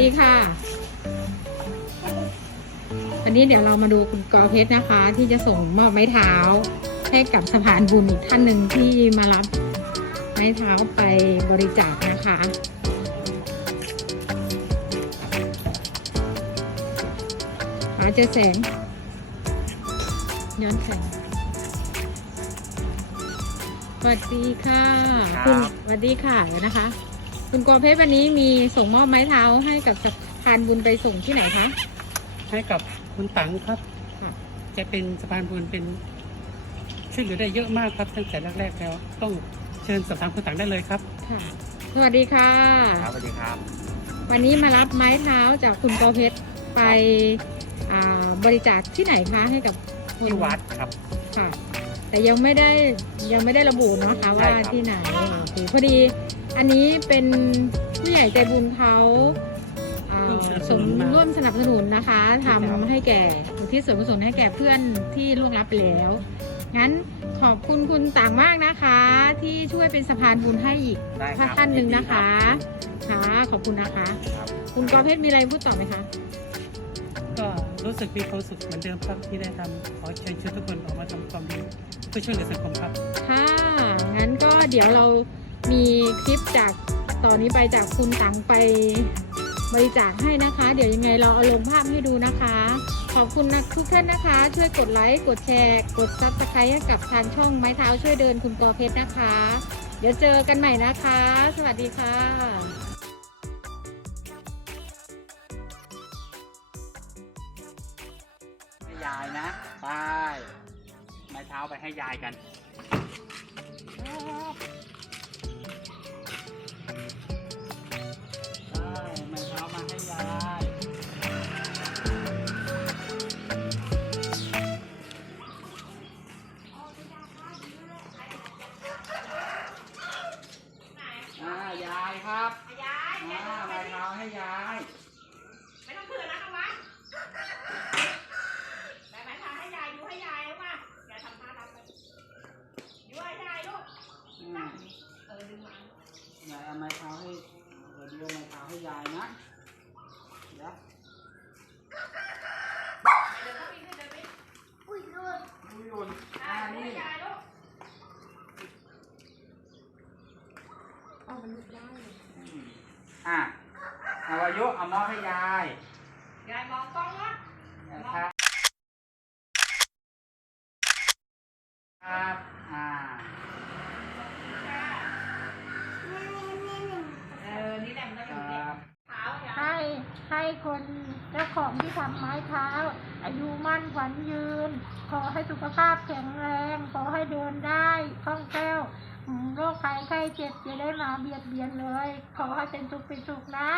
ดีค่ะวันนี้เดี๋ยวเรามาดูคุณกอเพชรนะคะ ที่จะส่งมอบไม้เท้า ให้กับสะพานบุญอีกท่านหนึ่งที่มารับไม้เท้าไปบริจาคนะคะหาเจอแสง ย้อนแสงสวัสดีค่ะครับณสวัสดีค่ะเดี๋ยวนะคะ คุณกอเพชรวันนี้มีส่งมอบไม้เท้าให้กับสะพานบุญไปส่งที่ไหนคะ ให้กับคุณตังครับ ค่ะ จะเป็นสะพานบุญเป็นช่วยเหลือได้เยอะมากครับตั้งแต่แรกๆแล้ว ต้องเชิญสอบถามคุณตังได้เลยครับ ค่ะ สวัสดีค่ะ ครับสวัสดีครับ วันนี้มารับไม้เท้าจากคุณกอเพชรไปอ่าบริจาคที่ไหนคะให้กับคนที่วัดครับ ค่ะ แต่ยังไม่ได้ยังไม่ได้ระบุนะคะใช่ว่าครับ ที่ไหนโอเคพอดี อันนี้เป็นผู้ใหญ่ใจบุญเขาอ่าสมร่วมสนับสนุนนะคะทำให้แก่อุทิศส่วนกุศลให้แก่เพื่อนที่ล่วงลับไปแล้ว งั้นขอบคุณคุณต่างมากนะคะ ที่ช่วยเป็นสะพานบุญให้อีกได้ครับท่านหนึ่งนะคะยิดีค่ะขอบคุณนะคะ ครับ คุณกอเพชรมีอะไรพูดต่อไหมคะก็ รู้สึกมีความสุขเหมือนเดิมครับที่ได้ทำขอเชิญชวนทุกคนออกมาทำความดีเพื่อช่วยเหลือสังคมครับ ค่ะ งั้นก็เดี๋ยวเรามีคลิปจากตอนนี้ไปจากคุณตังไปบริจาคให้นะคะ เดี๋ยวยังไงเราเอาลงภาพให้ดูนะคะ ขอบคุณนะทุกท่านนะคะ ช่วยกดไลค์ กดแชร์ กดซับสไครต์ให้กับทางช่องไม้เท้าช่วยเดินคุณกอเพชรนะคะ เดี๋ยวเจอกันใหม่นะคะ สวัสดีค่ะ ยายนะไปไม้เท้าไปให้ยายกันได้ไม้เท้ามาให้ยายอ่ายายครับยายอ่ายายไม้เท้าให้ยาย ไม่ต้องคืนนะคำวะไปไหมพาให้ยายดูให้ยายรู้ป่ะอย่าทำท่ารับเลยดูให้ยายลูก อืมเออดึงมายายเอาไม้เท้าให้เดี๋ยวดูไม้เท้าให้ยายนะเดี๋ยวเดินเข้าไปขึ้นเดินไปอุ้ยโยนอ่าดูนี่ให้ยายลูกอืมอะเอาวายุเอามอบให้ยายยายมองกล้องวะนะครับครับอ่า คนเจ้าของที่ทำไม้เท้า อายุมั่นขวัญยืน ขอให้สุขภาพแข็งแรง ขอให้เดินได้คล่องแคล่วโรคภัยไข้เจ็บจะได้มาเบียดเบียนเลย ขอให้เป็นสุขเป็นสุขนะ